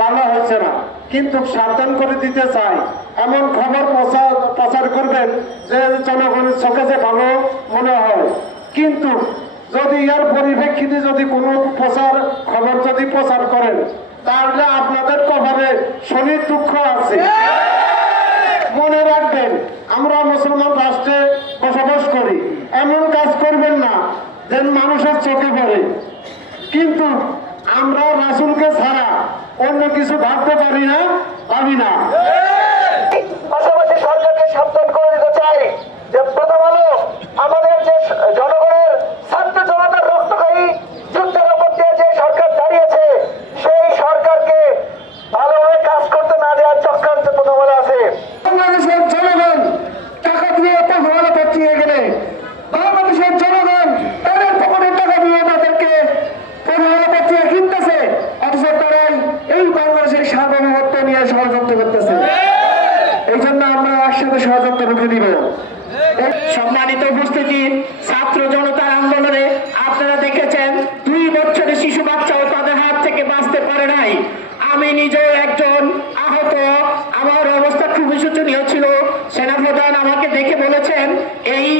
ভালো হয়েছে না, কিন্তু সাবধান করে দিতে চাই, এমন খবর প্রচার করবেন যে জনগণের চোখে যে ভালো মনে হয়। কিন্তু যদি এর পরিপ্রেক্ষিতে যদি কোনো খবর যদি প্রচার করেন, তাহলে আপনাদের কপালে শনির দুঃখ আছে। মনে রাখবেন, আমরা মুসলমান রাষ্ট্রে বসবাস করি, এমন কাজ করবেন না যে মানুষের চোখে পড়ে। কিন্তু আমরা রাসূলকে ছাড়া অন্য কিছু ভাবতে পারি না, ভাবি না। পাশাপাশি সরকারকে সাবধান করে দিতে চাই যে প্রথম আলো আমাদের যে জনগণের ছাত্র জনতার রক্তক্ষয়ী যুদ্ধের উপর দিয়ে যে সরকার দাঁড়িয়েছে, সেই সরকারকে ভালোভাবে কাজ করতে না দেওয়ার চক্রান্ত প্রথম আলো আছে। বাংলাদেশের জনগণ টাকা দিয়ে প্রথম আলো পাঠিয়ে গেলে, বাংলাদেশের জনগণ তাদের পকেটের টাকা দিয়ে তাদেরকে প্রথম আলো পাঠিয়ে কিনতেছে, অথচ তারাই এই বাংলাদেশের সার্বভৌমত্ব নিয়ে ষড়যন্ত্র করতেছে। এই জন্য আমরা একসাথে ষড়যন্ত্র রুখে দিব। সম্মানিত উপস্থিতি, ছাত্র জনতার আন্দোলনে আপনারা দেখেছেন 2 বছরের শিশু বাচ্চাও তাদের হাত থেকে বাঁচতে পারে নাই। আমি নিজেও একজন আহত, আমার অবস্থা খুবই শোচনীয় ছিল। সেনাপ্রধান আমাকে দেখে বলেছেন, এই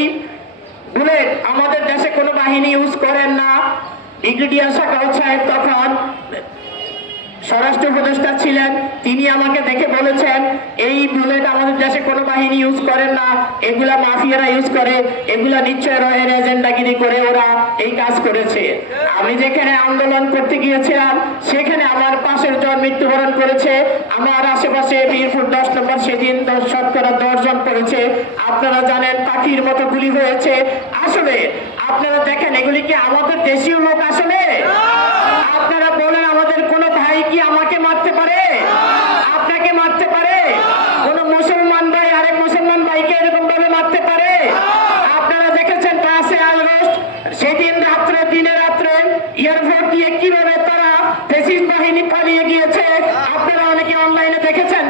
বুলেট আমাদের দেশে কোনো বাহিনী ইউজ করেন না। ব্রিগেডিয়ার সাকাউত সাহেব তখন স্বরাষ্ট্র উপদেষ্টা ছিলেন, তিনি আমাকে দেখে বলেছেন, এই বুলেট আমাদের দেশে কোনো বাহিনী ইউজ করেন না, এগুলা মাফিয়ারা ইউজ করে, এগুলা নিশ্চয় রয়ের এজেন্ডাগিরি করে ওরা এই কাজ করেছে। আমি যেখানে আন্দোলন করতে গিয়েছিলাম সেখানে আমার পাশের জন মৃত্যুবরণ করেছে, আমার আশেপাশে বীরপুর 10 নম্বর সেদিন 10 জন করেছে। আপনারা জানেন পাখির মতো গুলি হয়েছে। আসলে আপনারা দেখেন, এগুলি কি আমাদের দেশীয় লোক? আসলে আপনারা বলেন, আমাদের কোনো ভাই কি আমাকে মারতে পারে, আপনাকে মারতে পারে? কোন মুসলমান ভাই আরেক মুসলমান ভাইকে এরকম ভাবে মারতে পারে? আপনারা দেখেছেন 5 আগস্ট সেদিন রাত্রে, দিনে রাত্রে এয়ারপোর্ট দিয়ে কিভাবে তারা ফ্যাসিস্ট বাহিনী পালিয়ে গিয়েছে। আপনারা অনেকে অনলাইনে দেখেছেন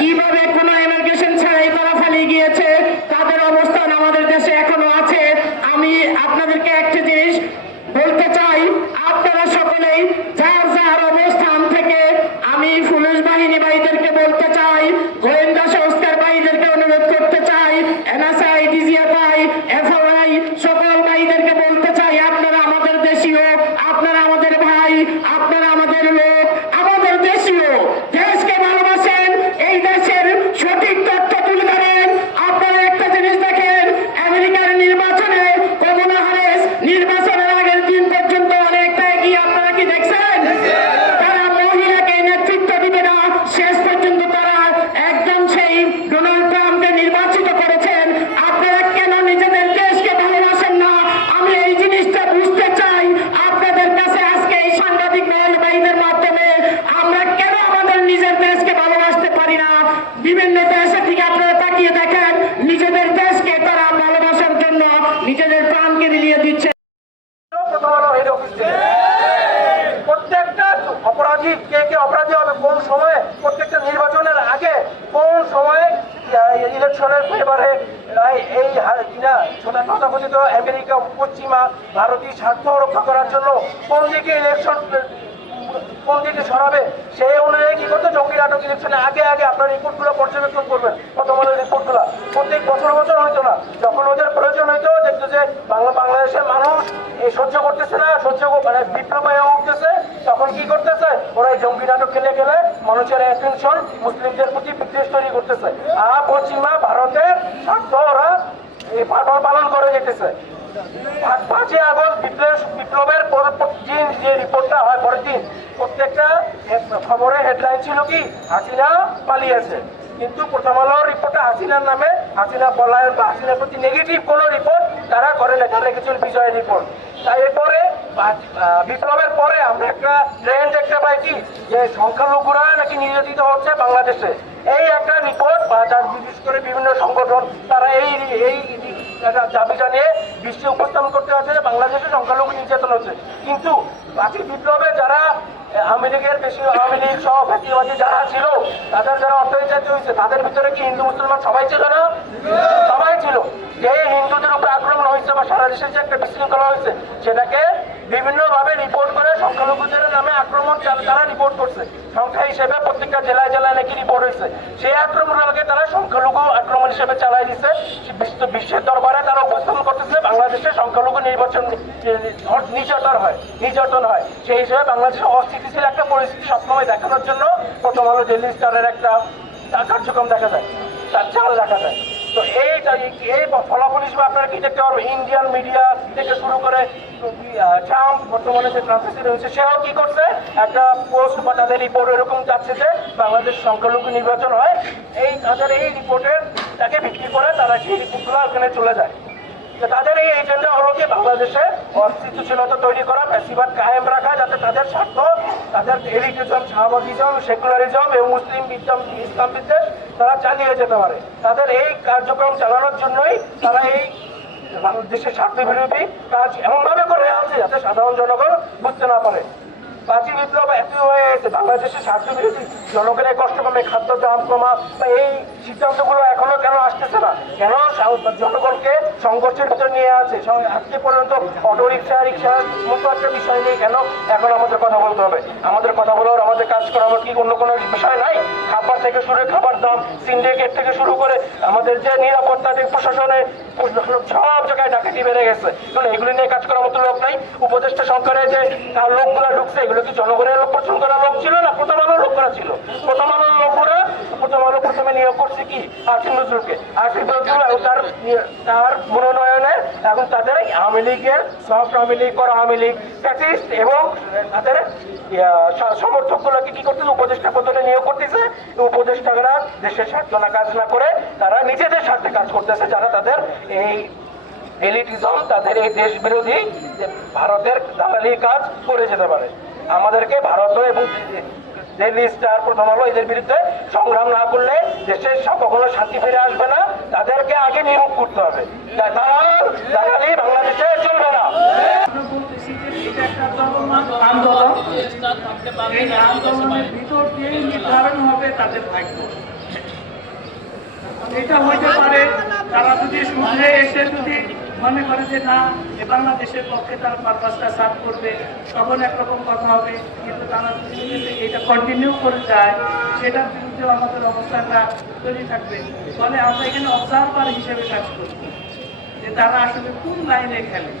কিভাবে কোনো ইমিগ্রেশন ছাড়াই তারা পালিয়ে গিয়েছে। তাদের অবস্থান আমাদের দেশে এখনো আছে। আমি আপনাদেরকে একটা জিনিস বলতে চাই, আপনারা সকলেই যার যার অবস্থান থেকে, আমি পুলিশ বাহিনী ভাইদেরকে বলতে চাই, গোয়েন্দা সংস্থার ভাইদেরকে অনুরোধ করতে চাই, এনএসআই, ডিজিএফআই, এফওআই সকল ভাইদেরকে বলতে চাই, আপনারা আমাদের দেশীয়, আপনারা আমাদের ভাই, আপনারা আমাদের লোক, আমাদের দেশীয়, দেশকে ভালোবাসেন, এই দেশের সঠিক তথ্য তুলে ধরেন। আপনারা একটা জিনিস দেখেন, আমেরিকার নির্বাচনে কমলা হ্যারিস নির্বাচনের আগের দিন পর্যন্ত অনেকটা এগিয়ে, আপনারা কি দেখছেন? তারা মহিলাকে নেতৃত্ব দিবে না, শেষ পর্যন্ত তারা একদম সেই ডোনাল্ড ট্রাম্পকে নির্বাচিত করেছেন। আপনারা কেন নিজেদের দেশকে ভালোবাসেন না? আমি এই জিনিসটা বুঝতে চাই আপনাদের কাছে আজকে এই সাংবাদিক ভাইদের মাধ্যমে। আমরা কেন আমাদের নিজের দেশকে ভালোবাসতে পারি না? বিভিন্ন দেশের দিকে আপনারা তাকিয়ে দেখেন, নিজেদের দেশকে তারা ভালোবাসার জন্য নিজেদের প্রাণকে বিলিয়ে দিচ্ছে। প্রত্যেকটা অপরাধী কে অপরাধী হবে কোন সময়ে, প্রত্যেকটা নির্বাচনের আগে কোন সময়ে ইলেকশনের ফেভারে এই তথাকথিত আমেরিকা, পশ্চিমা ভারতীয় স্বার্থ রক্ষা করার জন্য কোন দিকে ইলেকশন, কোন দিকে সরাবে, সেই অনুযায়ী কি করতে জঙ্গি নাটক ইলেকশনের আগে আপনার রিপোর্টগুলো পর্যবেক্ষণ করবেন। প্রথম আলোর রিপোর্টগুলো প্রত্যেক বছর হইতো না, যখন ওদের প্রয়োজন হইতো, দেখতো যে বাংলাদেশের মানুষ এই সহ্য করতেছে না, মানে বিপ্লব হয়ে উঠতেছে, তখন কি করতেছে ওরা এই জঙ্গি নাটক খেলে মানুষের অ্যাটেনশন মুসলিমদের প্রতি বিদ্বেষ তৈরি করতেছে। আর পশ্চিমা ভারতের স্বার্থ ওরা এই পালন করে যেতেছে। 5 আগস্ট বিপ্লবের দিন যে রিপোর্টটা হয়, পরের দিন প্রত্যেকটা খবরে হেডলাইন ছিল কি, হাসিনা পালিয়েছে। কিন্তু প্রথম আলোর রিপোর্টটা হাসিনার নামে, হাসিনা পলায়ন বা হাসিনার প্রতি নেগেটিভ কোনো রিপোর্ট তারা করে না, তারা লিখেছিল বিজয়ের রিপোর্ট। তাই এরপরে বিপ্লবের পরে আমরা একটা ট্রেন্ড দেখতে পাই কি, যে সংখ্যালঘুরা নাকি নির্যাতিত হচ্ছে বাংলাদেশে। এই একটা রিপোর্ট, বিশেষ করে বিভিন্ন সংগঠন তারা এই দাবি জানিয়ে বিশ্বে উপস্থাপন করতে হচ্ছে যে বাংলাদেশে সংখ্যালঘু নির্যাতন হচ্ছে। কিন্তু 5 বিপ্লবে যারা আওয়ামী লীগের আওয়ামী লীগ সহ ফ্যাসিবাদী যারা ছিল, তাদের যারা অত্যাচারিত হয়েছে, তাদের ভিতরে কি হিন্দু মুসলমান সবাই ছিল না? সবাই ছিল। যে হিন্দুদের উপর আক্রমণ হয়েছে বা সারা দেশে যে একটা বিশৃঙ্খলা হয়েছে, সেটাকে বিভিন্নভাবে রিপোর্ট করে সংখ্যালঘুদের নামে আক্রমণ তারা রিপোর্ট করছে। সংখ্যা হিসেবে প্রত্যেকটা জেলায় জেলায় নাকি রিপোর্ট হয়েছে। সেই আক্রমণকে তারা সংখ্যালঘু আক্রমণ হিসেবে চালাই দিচ্ছে। বিশ্বের দরবারে তারা উপস্থাপন করতেছে বাংলাদেশে সংখ্যালঘু নির্বাচন নির্যাতন হয়। সেই হিসেবে বাংলাদেশের অস্থিতিশীল একটা পরিস্থিতি সবসময় দেখানোর জন্য প্রথম আলো ডেইলি স্টারের একটা কার্যক্রম দেখা যায়, তার চাল দেখা যায়। তো এই ফলাফল হিসেবে আপনারা কি দেখতে পারবেন, ইন্ডিয়ান মিডিয়া থেকে শুরু করে ট্রাম্প বর্তমানে যে ট্রাম্প প্রেসিডেন্ট হয়েছে সেও কি করছে, একটা পোস্ট বা তাদের রিপোর্ট এরকম যাচ্ছে যে বাংলাদেশ সংখ্যালঘু নির্বাচন হয়। তাদের এই রিপোর্টের তাকে ভিত্তি করে তারা সেই রিপোর্টগুলো ওখানে চলে যায়। তাদের এই এজেন্ডা হলো কি বাংলাদেশে অস্থিতিশীলতা তৈরি করা, ফ্যাসিবাদ কায়েম রাখা, যাতে তাদের স্বার্থ, তাদের এলিটিজম, শাহবাগিজম, সেকুলারিজম এবং মুসলিম ইসলাম বিদ্বেষ তারা চালিয়ে যেতে পারে। তাদের এই কার্যক্রম চালানোর জন্যই তারা এই বাংলাদেশের স্বার্থ বিরোধী কাজ এমনভাবে করে আছে যাতে সাধারণ জনগণ বুঝতে না পারে। 5ই বিপ্লব একই হয়ে গেছে, বাংলাদেশের স্বার্থ বিরোধী জনগণের কষ্ট কমে, খাদ্য দাম কমা বা এই সিদ্ধান্তগুলো এখনো কেন আসতেছে না, কেন জনগণকে সংঘর্ষের ভিতরে নিয়ে আছে। আজকে পর্যন্ত অটো রিক্সার মতো একটা বিষয় নিয়ে কেন এখন আমাদের কথা বলতে হবে? আমাদের কথা বলার, আমাদের কাজ করার কি অন্য কোনো বিষয় নাই? খাবার থেকে শুরু করে খাবার দাম, সিন্ডিকেট থেকে শুরু করে আমাদের যে নিরাপত্তা থেকে প্রশাসনে সব জায়গায় ডাকাতি বেড়ে গেছে। কারণ এগুলি নিয়ে কাজ করার মতো লোক নাই। উপদেষ্টা সরকারে যে তার লোকগুলো ঢুকছে, এগুলো কি জনগণের লোক পছন্দ করা লোক ছিল না প্রথম আলোর লোক করা ছিল? প্রথম আলোর লোকরা প্রথমে নিয়োগ করছে কি আসিফ নজরুলকে। আসিফ নজরুল তার মনোনয়নে এখন তাদের আওয়ামী লীগের সফট আওয়ামী লীগ, করা আওয়ামী লীগ, ফ্যাসিস্ট এবং তাদের সমর্থকগুলোকে কি করতেছে, উপদেষ্টা পদে নিয়োগ করতেছে। উপদেষ্টারা দেশের স্বার্থ না কাজ না করে তারা নিজেদের স্বার্থে কাজ করতেছে, যারা তাদের এই এলিটিজম, তাদের এই দেশ বিরোধী ভারতের দালালি কাজ করে যেতে পারে। আমাদেরকে ভারত এবং ডেইলি স্টার, প্রথম আলো এদের বিরুদ্ধে সংগ্রাম না করলে দেশের কখনো শান্তি ফিরে আসবে না। তাদেরকে আগে নির্মূল করতে হবে। দালালি বাংলাদেশে চলবে না। আন্দোলন, এই আন্দোলনের ভিতর দিয়েই নির্ধারণ হবে তাদের ভাগ্য। এটা হইতে পারে তারা যদি শুধরে এসে যদি মনে করে যে না, এ বাংলাদেশের পক্ষে তারা পারপাসটা সার্ভ করবে, তখন একরকম কথা হবে। কিন্তু তারা যদি এটা কন্টিনিউ করে যায়, সেটার বিরুদ্ধে আমাদের অবস্থাটা তৈরি থাকবে। ফলে আমরা এখানে অবজারভার হিসেবে কাজ করব যে তারা আসলে কোন লাইনে খেলে।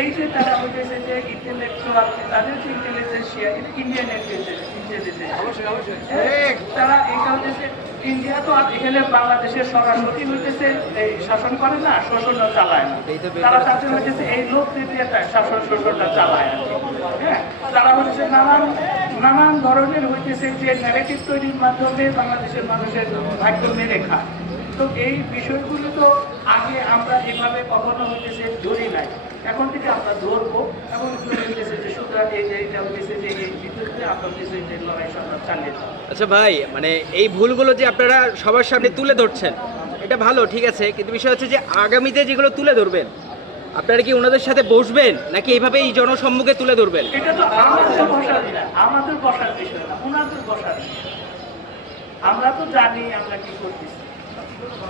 এই যে তারা হইতেছে যে ইন্টেলেকচুয়াল, তাদের যে ইন্টেলিজেন্সিয়া, এটা ইন্ডিয়ান তারা এটা হইতেছে ইন্ডিয়া তো আর এখানে বাংলাদেশের সরাসরি হইতেছে এই শাসন করে না, শোষণটা চালায় না। তারা তাদের হইতেছে এই লোক দিয়ে শাসন শোষণটা চালায় না। হ্যাঁ, তারা হচ্ছে নানান ধরনের হইতেছে যে ন্যারেটিভ তৈরির মাধ্যমে বাংলাদেশের মানুষের ভাগ্য মেরে খায়। তো এই বিষয়গুলো তো আগে আমরা এভাবে কখনো হইতেছে ধরি নাই, এখন থেকে আমরা ধরবো এবং হইতেছে যে সুতরাং এইটা হইতেছে যে এই বিদ্যুৎকে আমরা হইতেছে যে লড়াই সংগ্রাম চালিয়ে যাবো। আচ্ছা ভাই, মানে এই ভুলগুলো যে আপনারা সবার সামনে তুলে ধরছেন, এটা ভালো, ঠিক আছে, কিন্তু বিষয় হচ্ছে যে আগামীতে যেগুলো তুলে ধরবেন, আপনারা কি ওনাদের সাথে বসবেন নাকি এইভাবে এই জনসম্মুখে তুলে ধরবেন? এটা তো আমাদের বসার না, আমাদের বসার বিষয় না, ওনাদের বসার বিষয়। আমরা তো জানি আমরা কি করতেছি।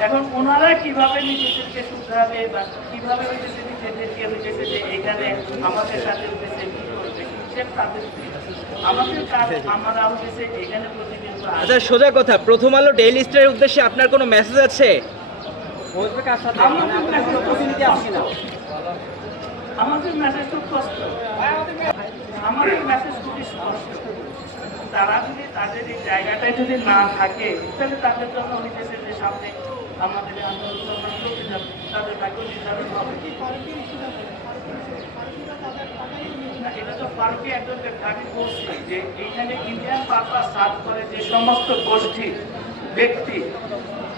এখন ওনারা কিভাবে নিজেদেরকে শুধরাবে বা কিভাবে হইতেছে নিজেদেরকে হইতেছে যে এখানে আমাদের সাথে হইতেছে কি করবে, সেটা তাদের আমাদের কাজ। আমরা হইতেছে এখানে প্রতিদিন। আচ্ছা, সোজা কথা, প্রথম আলো ডেইলি স্টারের উদ্দেশ্যে আপনার কোনো মেসেজ আছে? আমাদের মেসেজ তো স্পষ্ট, আমাদের মেসেজ খুবই স্পষ্ট। তারা যদি তাদের এই জায়গাটায় যদি না থাকে, তাহলে তাদের জন্য হইতেছে যে সামনে আমাদের আন্দোলন চলতে যাবে, তাদের ভাগ্য নির্ধারণ হবে। এটা তো ফারুকি একজন আমি বলছি যে এইখানে ইন্ডিয়ান পারপাস সার্ভ করে যে সমস্ত গোষ্ঠী, ব্যক্তি,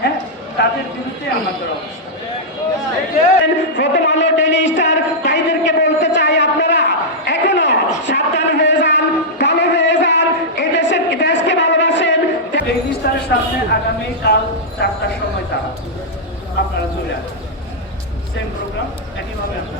হ্যাঁ, তাদের বিরুদ্ধে আমাদের অবস্থা। প্রথম আলো ডেইলি স্টার ভাইদেরকে বলতে চাই, আপনারা এখনো সাবধান হয়ে যান, ভালো হয়ে যান, এই দেশকে ভালোবাসেন। ডেইলি স্টারের সামনে আগামীকাল 4টার সময় তারা আপনারা চলে আসবেন। সেম প্রোগ্রাম একইভাবে আমরা